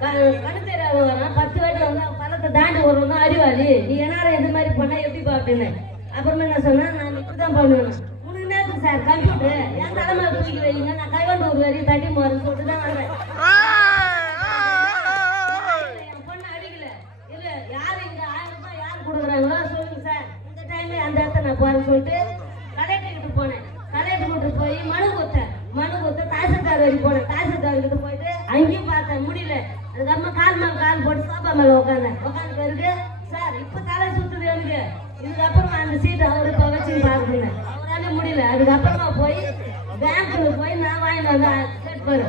கணு தெரியாத வரான் 10 வாட்டி வந்து பள்ளத்தை தாண்டி வருவோம் அறிவாளி நீ என்ன எந்த மாதிரி பண்ணா எப்படி பாப்பேன்னு அப்புறமா என்ன சொன்னா நான் இப்படிதான் பண்ணுவேன் உனக்கு நேரத்துக்கு சார் கம்ப்யூட்டர் என் தலைமையில தூக்கி வைங்க நான் கைவண்டு ஒரு வரையும் தட்டி போறேன்னு சொல்லிட்டு தான் வரேன் என் பொண்ணு அடிக்கல இல்ல யாரு இங்க 1000 ரூபாய் யாரு கொடுக்குறாங்களோ சொல்லுங்க சார் இந்த டைம்ல அந்த இடத்த நான் போறேன்னு சொல்லிட்டு கலெக்டர் கிட்ட போனேன் கலெக்டர் கிட்ட போய் மனு கொடுத்த தாசில்தார் வரைக்கும் போனேன் தாசில்தார் கிட்ட போயிட்டு அங்கேயும் பார்த்தேன் முடியல அதுக்கப்புறமா கால் மேல கால் போட்டு சோபா மேல உட்காந்து பிறகு சார் இப்ப தலை சுத்துது எனக்கு இதுக்கப்புறமா அந்த சீட் அவரு துவைச்சு பார்க்கணும் அவரால முடியல அதுக்கப்புறமா போய் பேங்க்ல போய் நான் வாங்கிட்டு வந்தேன் கேட்பாரு